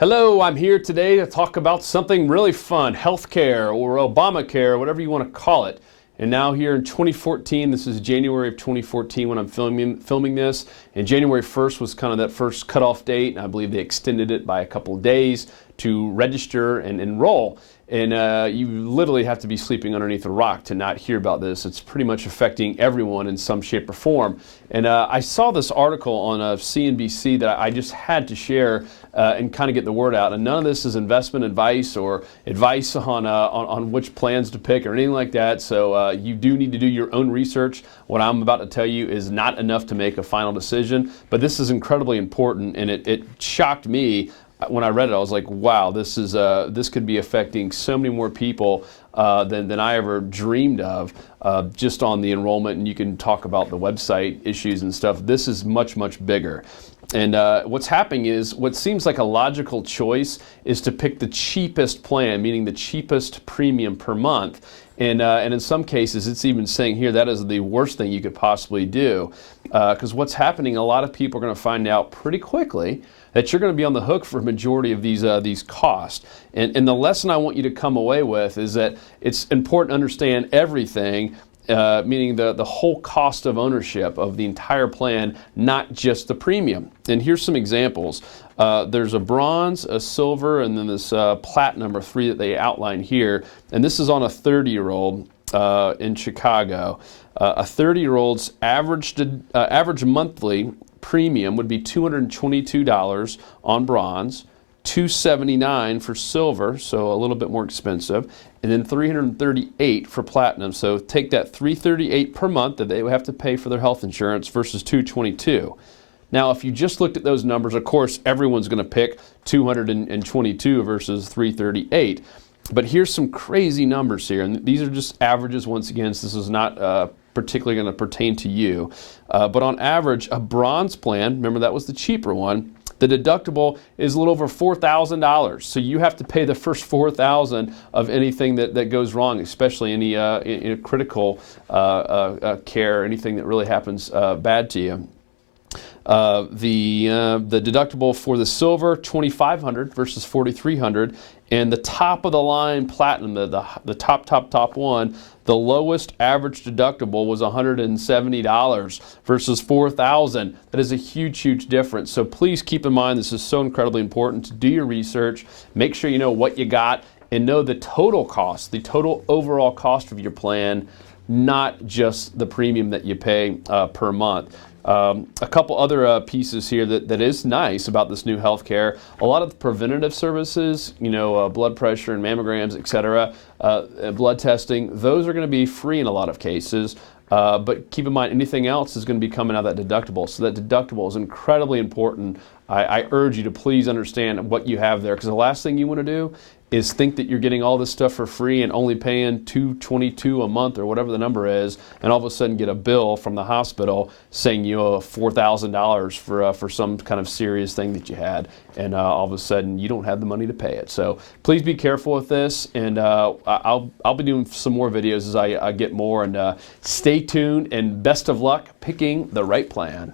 Hello, I'm here today to talk about something really fun, healthcare or Obamacare, whatever you want to call it. And now here in 2014, this is January of 2014 when I'm filming this, and January 1st was kind of that first cutoff date, and I believe they extended it by a couple of days to register and enroll. And you literally have to be sleeping underneath a rock to not hear about this. It's pretty much affecting everyone in some shape or form. And I saw this article on CNBC that I just had to share and kind of get the word out. And none of this is investment advice or advice on which plans to pick or anything like that. So you do need to do your own research. What I'm about to tell you is not enough to make a final decision, but this is incredibly important, and it shocked me. When I read it, I was like, wow, this could be affecting so many more people than I ever dreamed of just on the enrollment. And you can talk about the website issues and stuff. This is much, much bigger. And what's happening is what seems like a logical choice is to pick the cheapest plan, meaning the cheapest premium per month. And in some cases, it's even saying here that is the worst thing you could possibly do. Because what's happening, a lot of people are going to find out pretty quickly that you're going to be on the hook for a majority of these costs. And the lesson I want you to come away with is that it's important to understand everything, meaning the whole cost of ownership of the entire plan, not just the premium. And here's some examples. There's a bronze, a silver, and then this platinum or three that they outline here. And this is on a 30-year-old in Chicago. A 30-year-old's average monthly premium would be $222 on bronze, $279 for silver, so a little bit more expensive, and then $338 for platinum. So take that $338 per month that they would have to pay for their health insurance versus $222. Now, if you just looked at those numbers, of course, everyone's going to pick $222 versus $338. But here's some crazy numbers here, and these are just averages once again, so this is not particularly going to pertain to you. But on average, a bronze plan, remember that was the cheaper one, the deductible is a little over $4,000. So you have to pay the first $4,000 of anything that goes wrong, especially any critical care, anything that really happens bad to you. The deductible for the silver, $2,500 versus $4,300, and the top of the line platinum, the top one, the lowest average deductible was $170 versus $4,000. That is a huge difference. So please keep in mind, this is so incredibly important to do your research, make sure you know what you got, and know the total cost, the total overall cost of your plan, not just the premium that you pay per month. A couple other pieces here that is nice about this new healthcare. A lot of the preventative services, blood pressure and mammograms, etc., blood testing, those are going to be free in a lot of cases. But keep in mind, anything else is going to be coming out of that deductible. So that deductible is incredibly important. I urge you to please understand what you have there, because the last thing you want to do is think that you're getting all this stuff for free and only paying $222 a month or whatever the number is, and all of a sudden get a bill from the hospital saying you owe $4,000 for some kind of serious thing that you had, and all of a sudden you don't have the money to pay it. So please be careful with this, and I'll be doing some more videos as I get more, and stay tuned, and best of luck picking the right plan.